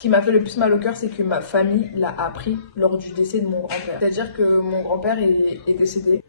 Ce qui m'a fait le plus mal au cœur, c'est que ma famille l'a appris lors du décès de mon grand-père. C'est-à-dire que mon grand-père est décédé.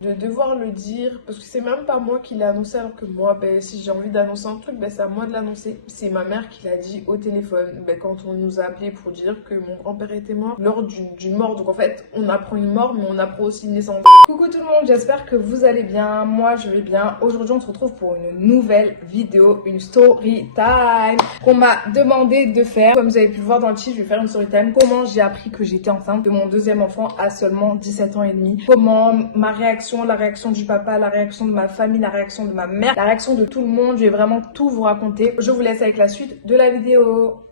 De devoir le dire, parce que c'est même pas moi qui l'ai annoncé, alors que moi, si j'ai envie d'annoncer un truc, c'est à moi de l'annoncer. C'est ma mère qui l'a dit au téléphone, quand on nous a appelé pour dire que mon grand-père était mort, lors d'une mort. Donc en fait, on apprend une mort, mais on apprend aussi une naissance. Coucou tout le monde, j'espère que vous allez bien. Moi, je vais bien. Aujourd'hui, on se retrouve pour une nouvelle vidéo, une story time qu'on m'a demandé de faire. Comme vous avez pu le voir dans le titre, je vais faire une story time. Comment j'ai appris que j'étais enceinte de mon deuxième enfant à seulement 17 ans et demi. Comment ma réaction, la réaction du papa, la réaction de ma famille, la réaction de ma mère, la réaction de tout le monde. Je vais vraiment tout vous raconter. Je vous laisse avec la suite de la vidéo.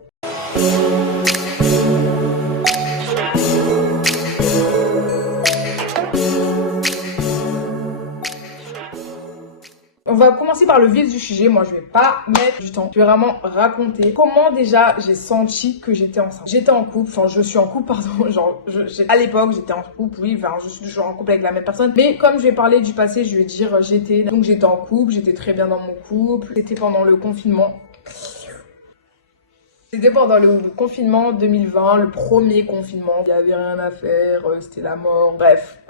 On va commencer par le vif du sujet. Moi, je vais pas mettre du temps. Je vais vraiment raconter comment déjà j'ai senti que j'étais enceinte. J'étais en couple, enfin je suis en couple, pardon. Genre, à l'époque, j'étais en couple, oui, enfin je suis toujours en couple avec la même personne. Mais comme je vais parler du passé, je vais dire j'étais. Donc j'étais en couple, j'étais très bien dans mon couple. C'était pendant le confinement. C'était pendant le confinement 2020, le premier confinement. Il n'y avait rien à faire, c'était la mort. Bref,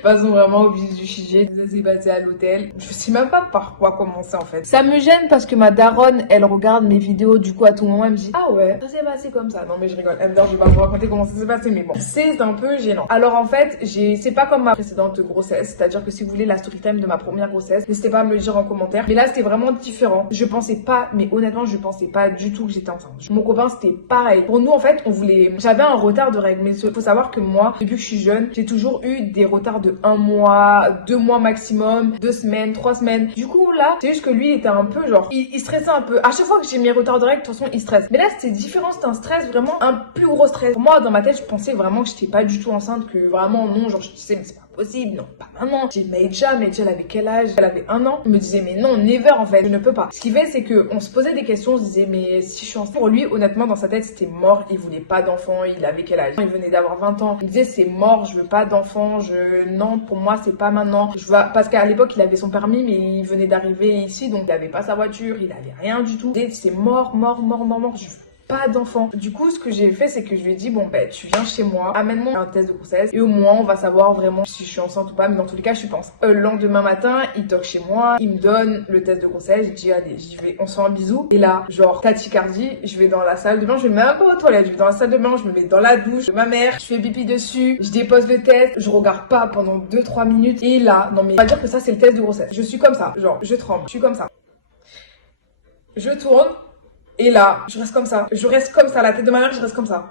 passons vraiment au vif du sujet. Ça s'est passé à l'hôtel. Je sais même pas par quoi commencer en fait. Ça me gêne parce que ma daronne, elle regarde mes vidéos. Du coup, à tout moment, elle me dit ah ouais, ça s'est passé comme ça. Non mais je rigole. Elle me dit je vais pas vous raconter comment ça s'est passé, mais bon, c'est un peu gênant. Alors en fait, c'est pas comme ma précédente grossesse. C'est-à-dire que si vous voulez la story time de ma première grossesse, n'hésitez pas à me le dire en commentaire. Mais là, c'était vraiment différent. Je pensais pas, mais honnêtement, je pensais pas du tout que j'étais enceinte. Mon copain, c'était pareil. Pour nous, en fait, j'avais un retard de règles. Mais il faut savoir que moi, depuis que je suis jeune, j'ai toujours eu des retards de 1 mois, 2 mois maximum, 2 semaines, 3 semaines. Du coup, là, c'est juste que lui, il était un peu genre, il stressait un peu. À chaque fois que j'ai mes retards de règles, de toute façon, il stresse. Mais là, c'était différent. C'était un stress, vraiment un plus gros stress. Pour moi, dans ma tête, je pensais vraiment que j'étais pas du tout enceinte, que vraiment, non, genre, je disais, mais c'est pas possible, non, pas maintenant. J'ai Maïja, elle avait quel âge? Elle avait 1 an. Je me disais, mais non, never, en fait, je ne peux pas. Ce qui fait, c'est que on se posait des questions, on se disait, mais si je suis enceinte, pour lui, honnêtement, dans sa tête, c'était mort. Il voulait pas d'enfant. Il avait quel âge? Il venait d'avoir 20 ans. Il disait, c'est mort, je veux pas d'enfant. Non, pour moi, c'est pas maintenant. Parce qu'à l'époque, il avait son permis, mais il venait d'arriver ici, donc il avait pas sa voiture, il avait rien du tout. Il disait, c'est mort. Je veux pas d'enfant. Du coup, ce que j'ai fait, c'est que je lui ai dit, bon, tu viens chez moi, amène-moi un test de grossesse, et au moins, on va savoir vraiment si je suis enceinte ou pas, mais dans tous les cas, je pense. Le lendemain matin, il toque chez moi, il me donne le test de grossesse, je dis, allez, j'y vais, on se fait un bisou, et là, genre, tachycardie, je vais dans la salle de bain, je me mets un peu aux toilettes, je vais dans la salle de bain, je me mets dans la douche de ma mère, je fais pipi dessus, je dépose le test, je regarde pas pendant 2-3 minutes, et là, non mais, on va dire que ça, c'est le test de grossesse. Je suis comme ça, genre, je tremble, je suis comme ça. Je tourne, et là, je reste comme ça. La tête de ma mère, je reste comme ça.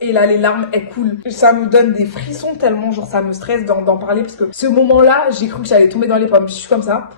Et là, les larmes, elles coulent. Ça me donne des frissons tellement, genre, ça me stresse d'en parler. Parce que ce moment-là, j'ai cru que j'allais tomber dans les pommes. Je suis comme ça.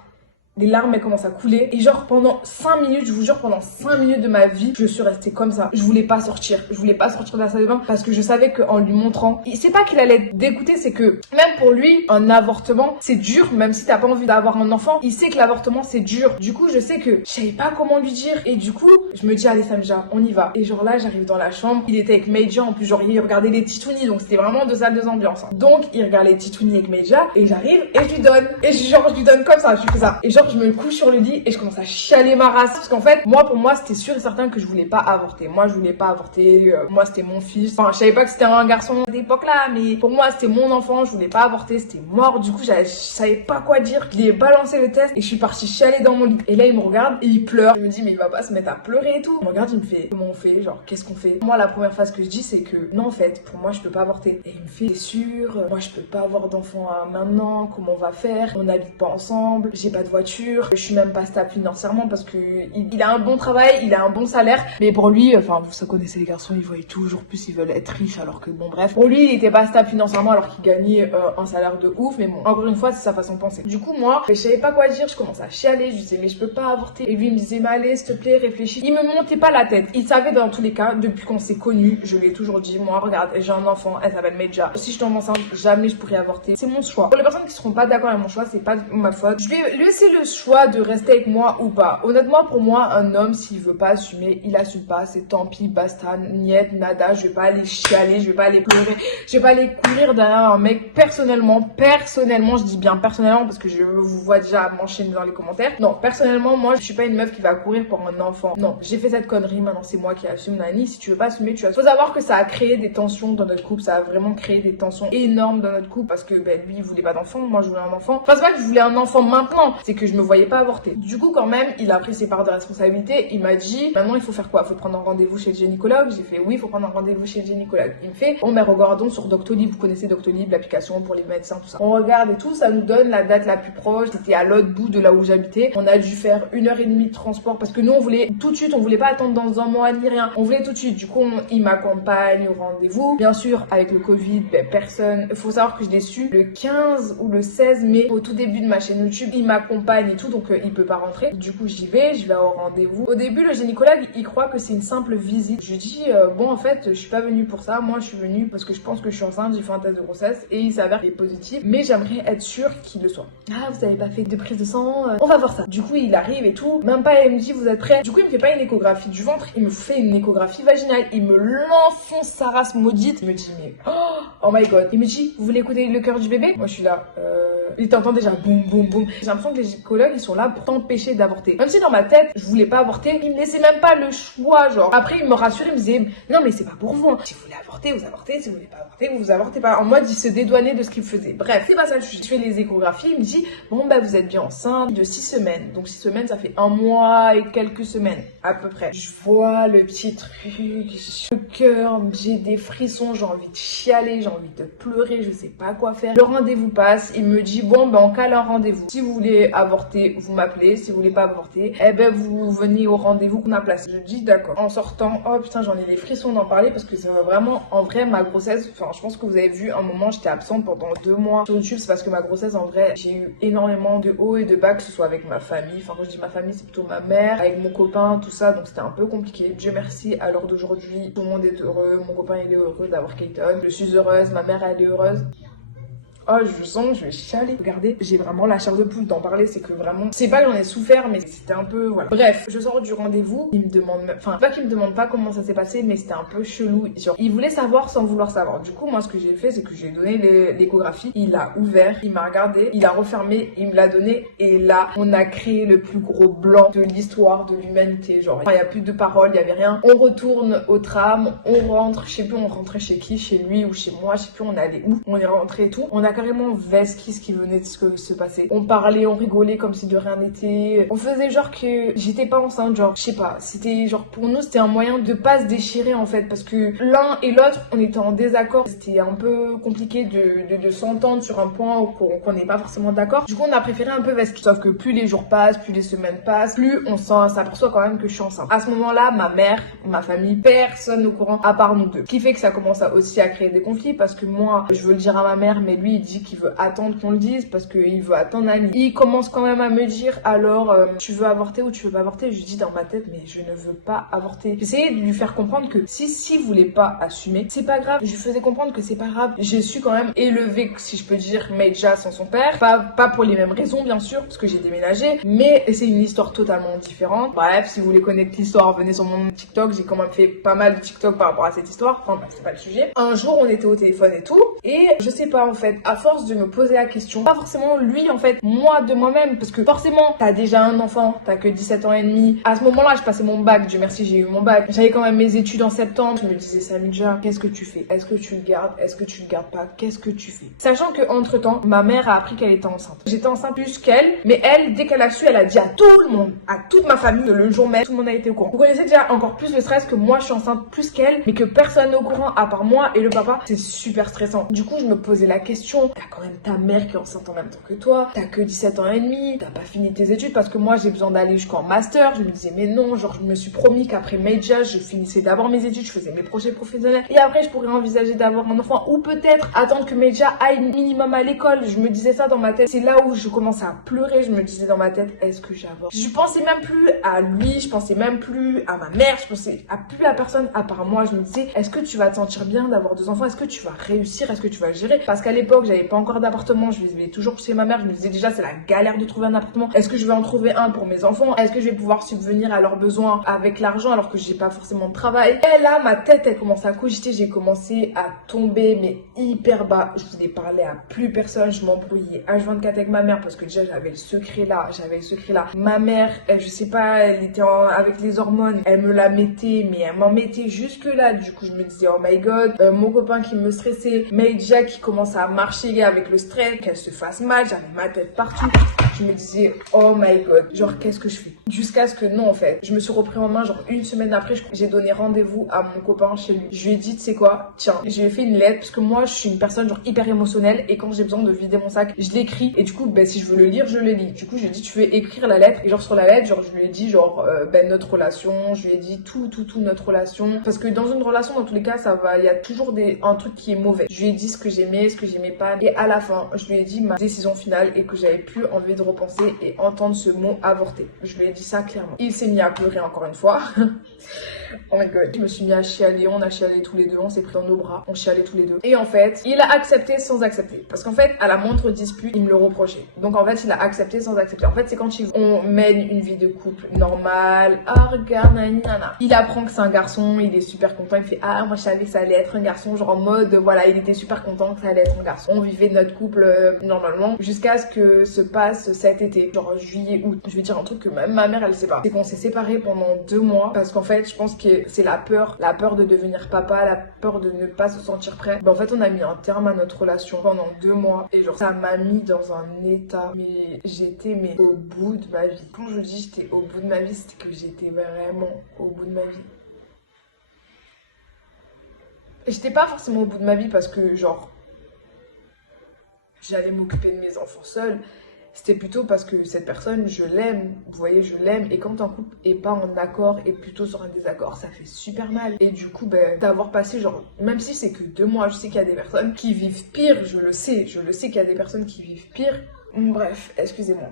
Les larmes, elles commencent à couler. Et genre, pendant 5 minutes, je vous jure, pendant 5 minutes de ma vie, je suis restée comme ça. Je voulais pas sortir. Je voulais pas sortir de la salle de bain parce que je savais qu'en lui montrant, c'est pas qu'il allait être dégoûté, c'est que même pour lui, un avortement, c'est dur. Même si t'as pas envie d'avoir un enfant, il sait que l'avortement, c'est dur. Du coup, je sais que je savais pas comment lui dire. Et du coup, je me dis, allez, Samja, on y va. Et genre là, j'arrive dans la chambre. Il était avec Maïja. En plus, genre, il regardait les titounis. Donc, c'était vraiment 2 salles, 2 ambiances. Donc, il regardait les titounis avec Maïja. Et j'arrive et je lui donne. Et je lui donne comme ça. Je fais ça. Et genre, je me couche sur le lit et je commence à chialer ma race. Parce qu'en fait, pour moi, c'était sûr et certain que je voulais pas avorter. Moi, je voulais pas avorter. Moi, c'était mon fils. Enfin, je savais pas que c'était un garçon à l'époque là, mais pour moi, c'était mon enfant. Je voulais pas avorter. C'était mort. Du coup, je savais pas quoi dire. Je lui ai balancé le test et je suis partie chialer dans mon lit. Et là, il me regarde et il pleure. Je me dis, mais il va pas se mettre à pleurer et tout. Il me regarde, il me fait, comment on fait? Genre, qu'est-ce qu'on fait? Moi, la première phrase que je dis, c'est que non, en fait, pour moi, je peux pas avorter. Et il me fait, t'es sûr? Moi, je peux pas avoir d'enfant maintenant. Comment on va faire? On n'habite pas ensemble. J'ai pas de voiture. Je suis même pas stable financièrement parce que il a un bon travail, il a un bon salaire, mais pour lui, enfin vous connaissez les garçons, ils voient toujours plus, ils veulent être riches alors que bon bref, pour lui il était pas stable financièrement alors qu'il gagnait un salaire de ouf, mais bon encore une fois c'est sa façon de penser. Du coup moi je savais pas quoi dire, je commence à chialer, je disais mais je peux pas avorter, et lui il me disait mais allez s'il te plaît réfléchis. Il me montait pas la tête, il savait dans tous les cas depuis qu'on s'est connus, je lui ai toujours dit moi regarde j'ai un enfant, elle s'appelle Maïja, si je tombe enceinte jamais je pourrais avorter, c'est mon choix. Pour les personnes qui seront pas d'accord avec mon choix, c'est pas ma faute. Je lui ai laissé le choix de rester avec moi ou pas. Honnêtement, pour moi, un homme, s'il veut pas assumer, il assume pas, c'est tant pis, basta, niet, nada, je vais pas aller chialer, je vais pas aller pleurer, je vais pas aller courir derrière un mec. Personnellement, je dis bien personnellement parce que je vous vois déjà m'enchaîner dans les commentaires. Non, personnellement, moi, je suis pas une meuf qui va courir pour un enfant. Non, j'ai fait cette connerie, maintenant c'est moi qui assume. Nani, si tu veux pas assumer, tu as. Faut savoir que ça a créé des tensions dans notre couple, ça a vraiment créé des tensions énormes dans notre couple parce que lui, il voulait pas d'enfant, moi je voulais un enfant. Enfin, c'est pas que je voulais un enfant maintenant, c'est que je me voyais pas avorter. Du coup, quand même, il a pris ses parts de responsabilité. Il m'a dit, maintenant il faut faire quoi? Faut prendre un rendez-vous chez le gynécologue. J'ai fait oui, il faut prendre un rendez-vous chez le gynécologue. Il me fait, bon, mais regardons sur Doctolib. Vous connaissez Doctolib, l'application pour les médecins, tout ça. On regarde et tout, ça nous donne la date la plus proche. C'était à l'autre bout de là où j'habitais. On a dû faire 1h30 de transport parce que nous, on voulait tout de suite, on voulait pas attendre dans un mois ni rien. On voulait tout de suite. Du coup, il m'accompagne au rendez-vous. Bien sûr, avec le Covid, personne. Faut savoir que je l'ai su le 15 ou le 16 mai, au tout début de ma chaîne YouTube. Il m'accompagne et tout, donc il peut pas rentrer. Du coup, je vais au rendez-vous. Au début, le gynécologue, il croit que c'est une simple visite. Je dis, bon, en fait, je suis pas venue pour ça. Moi, je suis venue parce que je pense que je suis enceinte. J'ai fait un test de grossesse et il s'avère qu'il est positif. Mais j'aimerais être sûre qu'il le soit. Ah, vous avez pas fait de prise de sang? On va voir ça. Du coup, il arrive et tout. Même pas, il me dit, vous êtes prêts? Du coup, il me fait pas une échographie du ventre. Il me fait une échographie vaginale. Il me l'enfonce sa race maudite. Il me dit, mais oh my god. Il me dit, vous voulez écouter le cœur du bébé? Moi, je suis là. Il t'entend déjà boum boum boum. J'ai l'impression que les gynécologues ils sont là pour t'empêcher d'avorter. Même si dans ma tête je voulais pas avorter, ils me laissaient même pas le choix. Genre après ils me rassuraient, ils me disaient non mais c'est pas pour vous. Hein. Si vous voulez avorter, vous avortez. Si vous voulez pas avorter, vous avortez pas. En mode ils se dédouanaient de ce qu'ils faisaient. Bref, c'est pas ça. Je fais les échographies. Il me dit bon bah vous êtes bien enceinte de 6 semaines. Donc 6 semaines ça fait 1 mois et quelques semaines à peu près. Je vois le petit truc, le cœur, j'ai des frissons, j'ai envie de chialer, j'ai envie de pleurer, je sais pas quoi faire. Le rendez-vous passe, il me dit bon ben on cale un rendez-vous. Si vous voulez avorter, vous m'appelez. Si vous voulez pas avorter, eh ben vous venez au rendez-vous qu'on a placé. Je dis d'accord. En sortant, oh putain j'en ai les frissons d'en parler parce que c'est vraiment en vrai ma grossesse. Enfin je pense que vous avez vu un moment j'étais absente pendant 2 mois sur YouTube. C'est parce que ma grossesse en vrai j'ai eu énormément de hauts et de bas, que ce soit avec ma famille. Enfin quand je dis ma famille c'est plutôt ma mère, avec mon copain, tout ça. Donc c'était un peu compliqué. Dieu merci à l'heure d'aujourd'hui tout le monde est heureux. Mon copain il est heureux d'avoir Keaton. Je suis heureuse, ma mère elle est heureuse. Oh, je sens que je vais chialer. Regardez, j'ai vraiment la chair de poule d'en parler. C'est que vraiment, c'est pas que j'en ai souffert, mais c'était un peu, voilà. Bref, je sors du rendez-vous. Il me demande, enfin, pas qu'il me demande pas comment ça s'est passé, mais c'était un peu chelou. Genre, il voulait savoir sans vouloir savoir. Du coup, moi, ce que j'ai fait, c'est que j'ai donné l'échographie. Il l'a ouvert, il m'a regardé, il a refermé, il me l'a donné. Et là, on a créé le plus gros blanc de l'histoire de l'humanité. Genre, il y a plus de paroles, il y avait rien. On retourne au tram, on rentre, je sais plus, on rentrait chez qui, chez lui ou chez moi, je sais plus, on allait où. On est rentré et tout. On a carrément vesqué ce qui venait de se passer. On parlait, on rigolait comme si de rien n'était. On faisait genre que j'étais pas enceinte, genre, je sais pas. C'était genre, pour nous, c'était un moyen de pas se déchirer en fait, parce que l'un et l'autre, on était en désaccord. C'était un peu compliqué de s'entendre sur un point qu'on n'est pas forcément d'accord. Du coup, on a préféré un peu vesquer. Sauf que plus les jours passent, plus les semaines passent, plus on s'aperçoit quand même que je suis enceinte. À ce moment-là, ma mère, ma famille, personne au courant, à part nous deux. Ce qui fait que ça commence aussi à créer des conflits, parce que moi, je veux le dire à ma mère, mais lui, il dit qu'il veut attendre qu'on le dise parce qu'il veut attendre Annie. Il commence quand même à me dire alors tu veux avorter ou tu veux pas avorter? Je lui dis dans ma tête mais je ne veux pas avorter. J'essayais de lui faire comprendre que si voulait pas assumer, c'est pas grave. Je lui faisais comprendre que c'est pas grave. J'ai su quand même élever, si je peux dire, Meja sans son père. Pas pour les mêmes raisons bien sûr parce que j'ai déménagé, mais c'est une histoire totalement différente. Bref, si vous voulez connaître l'histoire, venez sur mon TikTok. J'ai quand même fait pas mal de TikTok par rapport à cette histoire. Enfin c'est pas le sujet. Un jour on était au téléphone et tout et je sais pas en fait, à force de me poser la question, pas forcément lui en fait, moi de moi-même, parce que forcément t'as déjà un enfant, t'as que 17 ans et demi. À ce moment-là je passais mon bac, Dieu merci j'ai eu mon bac, j'avais quand même mes études en septembre. Je me disais Samidja, qu'est-ce que tu fais? Est-ce que tu le gardes? Est-ce que tu le gardes pas? Qu'est-ce que tu fais? Sachant que entre temps ma mère a appris qu'elle était enceinte. J'étais enceinte plus qu'elle, mais elle dès qu'elle a su, elle a dit à tout le monde, à toute ma famille, le jour même tout le monde a été au courant. Vous connaissez déjà encore plus le stress que moi je suis enceinte plus qu'elle, mais que personne n'est au courant à part moi et le papa. C'est super stressant. Du coup je me posais la question, t'as quand même ta mère qui est enceinte en même temps que toi, t'as que 17 ans et demi, t'as pas fini tes études, parce que moi j'ai besoin d'aller jusqu'en master. Je me disais mais non, genre je me suis promis qu'après Meja je finissais d'abord mes études, je faisais mes projets professionnels et après je pourrais envisager d'avoir un enfant, ou peut-être attendre que Meja aille minimum à l'école. Je me disais ça dans ma tête. C'est là où je commençais à pleurer. Je me disais dans ma tête, est-ce que j'avorte? Je pensais même plus à lui, je pensais même plus à ma mère, je pensais plus à personne à part moi. Je me disais, est-ce que tu vas te sentir bien d'avoir 2 enfants? Est-ce que tu vas réussir? Est-ce que tu vas gérer? Parce qu'à l'époque j'avais pas encore d'appartement, je vivais toujours chez ma mère. Je me disais déjà c'est la galère de trouver un appartement. Est-ce que je vais en trouver un pour mes enfants? Est-ce que je vais pouvoir subvenir à leurs besoins avec l'argent alors que j'ai pas forcément de travail? Et là ma tête elle commence à cogiter, j'ai commencé à tomber mais hyper bas. Je voulais parler à plus personne, je m'embrouillais H24 avec ma mère parce que déjà j'avais le secret là. Ma mère, je sais pas, elle était avec les hormones, elle me la mettait, mais elle m'en mettait jusque là. Du coup je me disais oh my god, mon copain qui me stressait, Meija qui commence à marcher avec le stress, qu'elle se fasse mal, j'avais ma tête partout. Je me disais oh my god, genre qu'est-ce que je fais? Jusqu'à ce que non en fait, je me suis repris en main, genre une semaine après, j'ai donné rendez-vous à mon copain chez lui. Je lui ai dit tu sais quoi, tiens, j'ai fait une lettre parce que moi je suis une personne genre hyper émotionnelle et quand j'ai besoin de vider mon sac, je l'écris et du coup ben si je veux le lire, je le lis. Du coup je lui ai dit tu veux écrire la lettre et genre sur la lettre, genre je lui ai dit genre notre relation, je lui ai dit tout notre relation parce que dans une relation dans tous les cas ça va, il y a toujours un truc qui est mauvais. Je lui ai dit ce que j'aimais, ce que j'aimais pas et à la fin je lui ai dit ma décision finale et que j'avais plus envie de repenser et entendre ce mot avorter. Je lui ai dit ça clairement. Il s'est mis à pleurer encore une fois. Oh my god. Je me suis mis à chialer, on a chialé tous les deux, on s'est pris dans nos bras, on chialait tous les deux. Et en fait, il a accepté sans accepter. Parce qu'en fait, à la moindre dispute, il me le reprochait. Donc en fait, il a accepté sans accepter. En fait, c'est quand on mène une vie de couple normale. Ah, regarde, nanana. Il apprend que c'est un garçon, il est super content, il fait ah, moi je savais que ça allait être un garçon, genre en mode, voilà, il était super content que ça allait être un garçon. On vivait notre couple normalement jusqu'à ce que se passe cet été, genre juillet, août. Je vais dire un truc que même ma mère elle sait pas. C'est qu'on s'est séparés pendant 2 mois parce qu'en fait, je pense que c'est la peur de devenir papa, la peur de ne pas se sentir prêt. Ben, en fait, on a mis un terme à notre relation pendant 2 mois et genre ça m'a mis dans un état, mais j'étais au bout de ma vie. Quand je dis j'étais au bout de ma vie, c'était que j'étais vraiment au bout de ma vie. J'étais pas forcément au bout de ma vie parce que genre j'allais m'occuper de mes enfants seule. C'était plutôt parce que cette personne, je l'aime, vous voyez, je l'aime. Et quand un couple est pas en accord et plutôt sur un désaccord, ça fait super mal. Et du coup, ben, d'avoir passé, genre, même si c'est que 2 mois, je sais qu'il y a des personnes qui vivent pire, je le sais qu'il y a des personnes qui vivent pire. Bref, excusez-moi.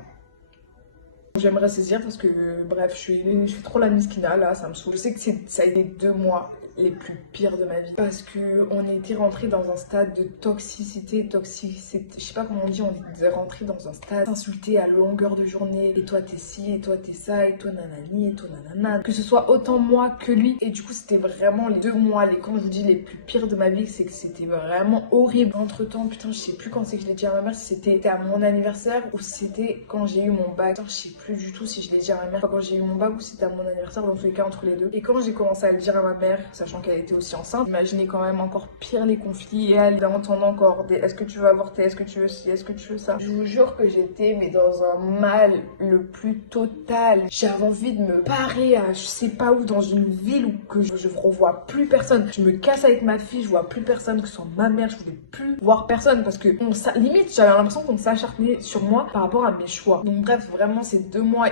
J'aimerais saisir parce que, bref, je suis trop la miskina là, ça me saoule. Je sais que ça a été 2 mois les plus pires de ma vie parce que on était rentré dans un stade de toxicité, je sais pas comment on dit, on est rentré dans un stade s'insulter à longueur de journée, et toi t'es ci, et toi t'es ça, et toi nanani, et toi nanana, que ce soit autant moi que lui. Et du coup c'était vraiment les 2 mois, quand je vous dis les plus pires de ma vie, c'est que c'était vraiment horrible. Entre temps, putain, je sais plus quand c'est que je l'ai dit à ma mère, si c'était à mon anniversaire ou si c'était quand j'ai eu mon bac. Putain, je sais plus du tout si je l'ai dit à ma mère quand j'ai eu mon bac ou si c'était à mon anniversaire, dans tous les cas entre les deux. Et quand j'ai commencé à le dire à ma mère, sachant qu'elle était aussi enceinte, imaginez quand même encore pire les conflits et elle entendant encore des est-ce que tu veux avorter, est-ce que tu veux ci, est-ce que tu veux ça. Je vous jure que j'étais dans un mal le plus total. J'avais envie de me barrer à je sais pas où, dans une ville où que je revois plus personne. Je me casse avec ma fille, je vois plus personne, que ce soit ma mère, je voulais plus voir personne parce que limite j'avais l'impression qu'on s'acharnait sur moi par rapport à mes choix. Donc bref, vraiment ces 2 mois,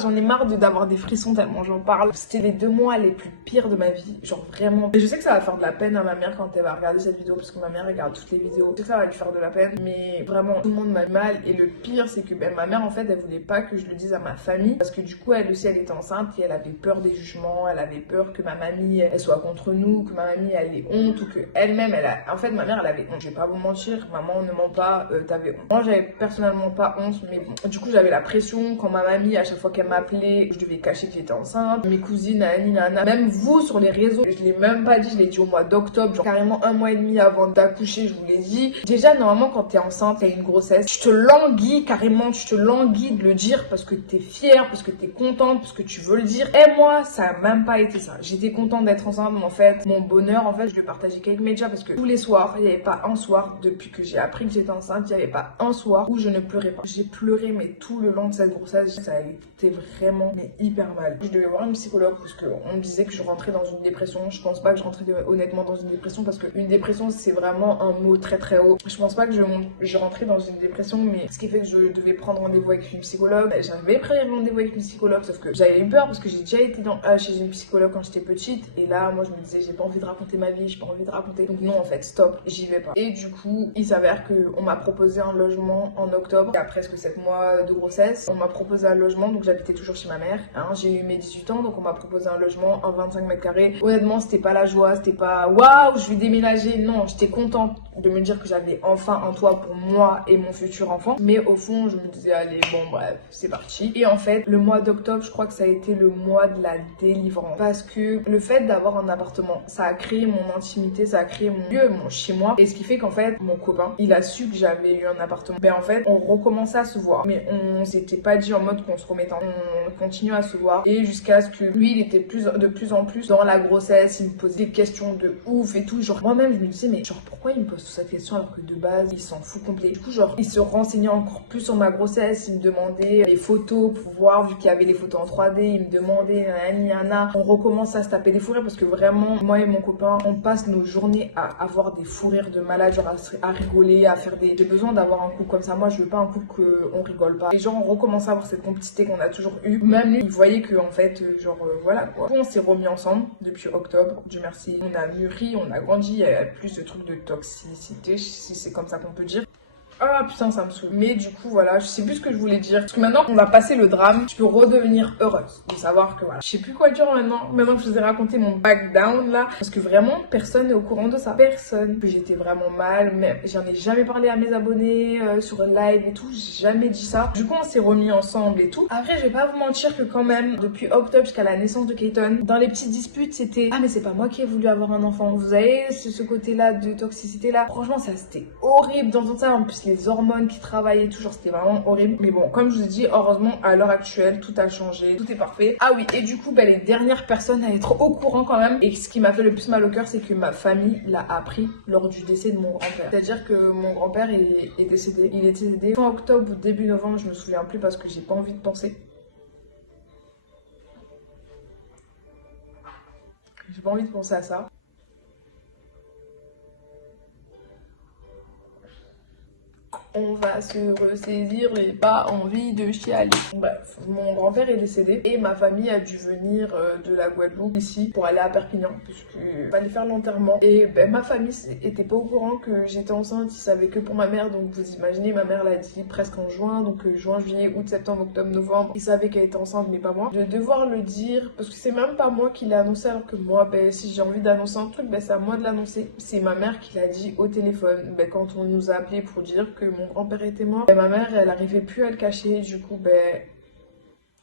j'en ai marre d'avoir des frissons tellement j'en parle. C'était les 2 mois les plus pires de ma vie, genre vraiment. Et je sais que ça va faire de la peine à ma mère quand elle va regarder cette vidéo parce que ma mère regarde toutes les vidéos. Je sais que ça va lui faire de la peine, mais vraiment tout le monde m'a mal. Et le pire c'est que ma mère en fait elle voulait pas que je le dise à ma famille parce que du coup elle aussi elle était enceinte et elle avait peur des jugements, elle avait peur que ma mamie elle soit contre nous, que ma mamie elle ait honte ou que elle-même en fait ma mère elle avait honte. Je vais pas vous mentir, maman ne ment pas, t'avais honte. Moi j'avais personnellement pas honte, mais bon, du coup j'avais la pression quand ma mamie à chaque fois qu'elle m'appelait je devais cacher que j'étais enceinte. Mes cousines nana, même vous sur les réseaux, je l'ai même pas dit, je l'ai dit au mois d'octobre, genre carrément 1 mois et demi avant d'accoucher, je vous l'ai dit. Déjà normalement quand t'es enceinte, t'as une grossesse, tu te languis carrément, de le dire parce que t'es fière, parce que t'es contente, parce que tu veux le dire. Et moi ça a même pas été ça. J'étais contente d'être enceinte, mais en fait mon bonheur en fait je le partageais qu'avec Meija parce que tous les soirs, il y avait pas un soir depuis que j'ai appris que j'étais enceinte, il y avait pas un soir où je ne pleurais pas. J'ai pleuré mais tout le long de cette grossesse, ça a été vraiment hyper mal. Je devais voir une psychologue parce qu'on me disait que je rentrais dans une dépression. Je pense pas que je rentrais honnêtement dans une dépression parce qu'une dépression c'est vraiment un mot très très haut. Je pense pas que je rentrais dans une dépression, mais ce qui fait que je devais prendre rendez-vous avec une psychologue. J'avais pris rendez-vous avec une psychologue sauf que j'avais eu peur parce que j'ai déjà été chez une psychologue quand j'étais petite et là moi je me disais j'ai pas envie de raconter ma vie, j'ai pas envie de raconter, donc non en fait stop, j'y vais pas. Et du coup il s'avère qu'on m'a proposé un logement en octobre, il y a presque 7 mois de grossesse, on m'a proposé un logement, donc j'habitais toujours chez ma mère, hein. J'ai eu mes 18 ans donc on m'a proposé un logement en 25 mètres carrés. Honnêtement moment c'était pas la joie, c'était pas waouh je vais déménager, non, j'étais contente de me dire que j'avais enfin un toit pour moi et mon futur enfant, mais au fond je me disais allez bon bref c'est parti. Et en fait le mois d'octobre je crois que ça a été le mois de la délivrance, parce que le fait d'avoir un appartement ça a créé mon intimité, ça a créé mon lieu, mon chez moi, et ce qui fait qu'en fait mon copain il a su que j'avais eu un appartement, mais en fait on recommençait à se voir, mais on s'était pas dit en mode qu'on se remettait, on continuait à se voir, et jusqu'à ce que lui il était de plus en plus dans la grossesse, il me posait des questions de ouf et tout, genre moi-même je me disais mais genre pourquoi il me pose toute cette question alors que de base il s'en fout complet. Du coup genre il se renseignait encore plus sur ma grossesse, il me demandait les photos pour voir, vu qu'il y avait les photos en 3D, il me demandait Yana, on recommence à se taper des fous rires, parce que vraiment moi et mon copain on passe nos journées à avoir des fous rires de malade, genre à rigoler, à faire des... J'ai besoin d'avoir un couple comme ça, moi je veux pas un couple qu'on rigole pas, et genre on recommence à avoir cette complicité qu'on a toujours eu. Même lui il voyait que en fait voilà quoi. On s'est remis ensemble depuis octobre, Dieu merci, on a mûri, on a grandi, il y a plus de trucs de toxicité si c'est comme ça qu'on peut dire. Ah putain ça me saoule. Mais du coup voilà, je sais plus ce que je voulais dire. Parce que maintenant qu'on a passé le drame, je peux redevenir heureuse de savoir que voilà. Je sais plus quoi dire maintenant que je vous ai raconté mon back down là. Parce que vraiment personne n'est au courant de ça. Personne. Que j'étais vraiment mal, mais j'en ai jamais parlé à mes abonnés sur live et tout. J'ai jamais dit ça. Du coup on s'est remis ensemble et tout. Après je vais pas vous mentir que quand même, depuis octobre jusqu'à la naissance de Keaton, dans les petites disputes c'était ah mais c'est pas moi qui ai voulu avoir un enfant. Vous avez ce côté là de toxicité là. Franchement ça c'était horrible d'entendre ça. En plus les hormones qui travaillaient toujours, c'était vraiment horrible. Mais bon, comme je vous ai dit, heureusement à l'heure actuelle tout a changé, tout est parfait. Ah oui, et du coup les dernières personnes à être au courant quand même, et ce qui m'a fait le plus mal au cœur, c'est que ma famille l'a appris lors du décès de mon grand-père. C'est-à-dire que mon grand-père est décédé. Il est décédé fin octobre ou début novembre, je me souviens plus parce que j'ai pas envie de penser. J'ai pas envie de penser à ça. On va se ressaisir, j'ai pas envie de chialer. Bref, mon grand-père est décédé et ma famille a dû venir de la Guadeloupe ici pour aller à Perpignan puisqu'il fallait faire l'enterrement. Et ma famille était pas au courant que j'étais enceinte, ils savaient que pour ma mère. Donc vous imaginez, ma mère l'a dit presque en juin, donc juin, juillet, août, septembre, octobre, novembre. Ils savaient qu'elle était enceinte mais pas moi. De devoir le dire, parce que c'est même pas moi qui l'ai annoncé, alors que moi, si j'ai envie d'annoncer un truc, c'est à moi de l'annoncer. C'est ma mère qui l'a dit au téléphone quand on nous a appelé pour dire que mon grand-père était mort. Ma mère elle arrivait plus à le cacher, du coup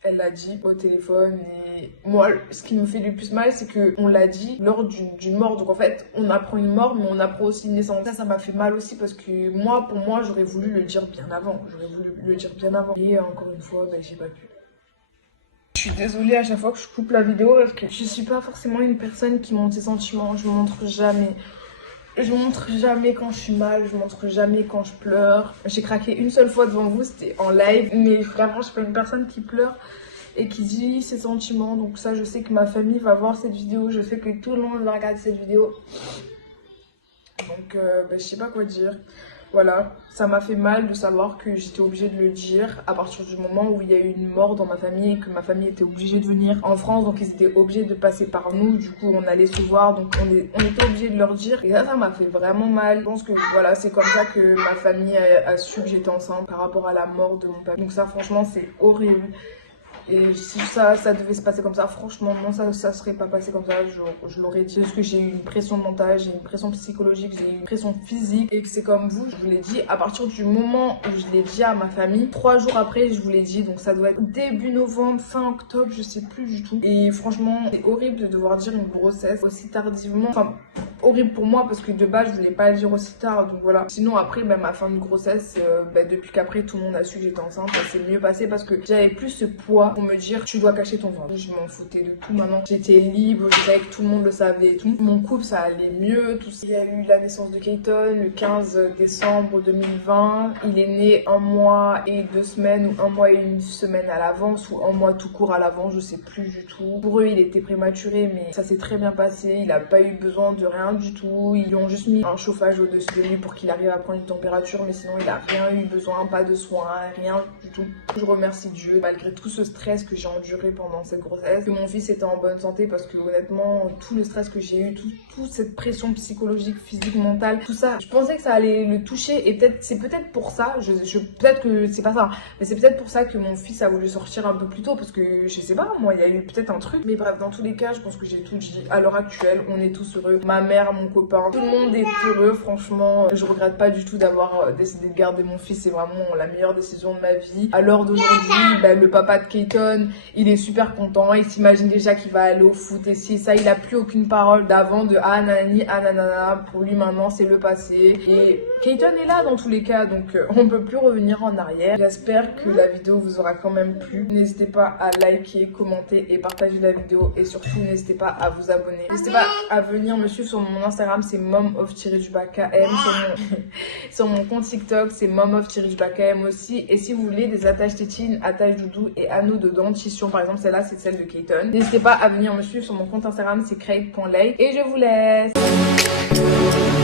elle l'a dit au téléphone. Et moi ce qui me fait le plus mal c'est que on l'a dit lors d'une mort, donc en fait on apprend une mort mais on apprend aussi une naissance. Ça m'a fait mal aussi parce que moi pour moi j'aurais voulu le dire bien avant, et encore une fois j'ai pas pu. Je suis désolée à chaque fois que je coupe la vidéo parce que je suis pas forcément une personne qui montre ses sentiments, je montre jamais. Je montre jamais quand je suis mal, je montre jamais quand je pleure. J'ai craqué une seule fois devant vous, c'était en live, mais vraiment je suis pas une personne qui pleure et qui dit ses sentiments. Donc ça je sais que ma famille va voir cette vidéo, je sais que tout le monde va regarder cette vidéo. Donc je sais pas quoi dire. Voilà, ça m'a fait mal de savoir que j'étais obligée de le dire à partir du moment où il y a eu une mort dans ma famille et que ma famille était obligée de venir en France, donc ils étaient obligés de passer par nous, du coup on allait se voir, donc on était obligés de leur dire, et ça m'a fait vraiment mal. Je pense que voilà, c'est comme ça que ma famille a su que j'étais enceinte par rapport à la mort de mon père. Donc ça franchement c'est horrible. Et si ça devait se passer comme ça, franchement, non, ça serait pas passé comme ça, je l'aurais dit. Parce que j'ai eu une pression mentale, j'ai eu une pression psychologique, j'ai eu une pression physique. Et que c'est comme vous, je vous l'ai dit, à partir du moment où je l'ai dit à ma famille, 3 jours après, je vous l'ai dit. Donc ça doit être début novembre, fin octobre, je sais plus du tout. Et franchement, c'est horrible de devoir dire une grossesse aussi tardivement. Enfin, horrible pour moi parce que de base, je voulais pas le dire aussi tard. Donc voilà. Sinon, après, ma fin de grossesse, depuis qu'après tout le monde a su que j'étais enceinte, ça s'est mieux passé parce que j'avais plus ce poids pour me dire tu dois cacher ton ventre. Je m'en foutais de tout maintenant. J'étais libre, je savais que tout le monde le savait et tout. Mon couple ça allait mieux, tout. Il y a eu la naissance de Keaton le 15 décembre 2020. Il est né 1 mois et 2 semaines ou 1 mois et 1 semaine à l'avance ou 1 mois tout court à l'avance, je sais plus du tout. Pour eux il était prématuré mais ça s'est très bien passé. Il a pas eu besoin de rien rien du tout. Ils lui ont juste mis un chauffage au-dessus de lui pour qu'il arrive à prendre une température, mais sinon il a rien eu besoin, pas de soins, rien du tout. Je remercie Dieu malgré tout ce stress que j'ai enduré pendant cette grossesse, que mon fils était en bonne santé, parce que honnêtement tout le stress que j'ai eu, toute cette pression psychologique, physique, mentale, tout ça, je pensais que ça allait le toucher, et c'est peut-être pour ça, peut-être que c'est pas ça, mais c'est peut-être pour ça que mon fils a voulu sortir un peu plus tôt, parce que je sais pas, moi il y a eu peut-être un truc, mais bref, dans tous les cas je pense que j'ai tout dit. À l'heure actuelle on est tous heureux, ma mère, mon copain, tout le monde est heureux. Franchement je regrette pas du tout d'avoir décidé de garder mon fils, c'est vraiment la meilleure décision de ma vie. À l'heure d'aujourd'hui, le papa de Keaton, il est super content, il s'imagine déjà qu'il va aller au foot et si ça, il a plus aucune parole d'avant de ah nanani, ah nanana. Pour lui maintenant c'est le passé, et Keaton est là dans tous les cas, donc on peut plus revenir en arrière. J'espère que la vidéo vous aura quand même plu. N'hésitez pas à liker, commenter et partager la vidéo, et surtout n'hésitez pas à vous abonner. N'hésitez pas à venir me suivre sur mon Instagram, c'est mom_of_km, sur mon compte TikTok c'est mom_of_km aussi, et si vous voulez des attaches tétines, attaches doudou et anneaux de dentition par exemple, celle-là c'est celle de Keaton, n'hésitez pas à venir me suivre sur mon compte Instagram, c'est crate.like, et je vous laisse.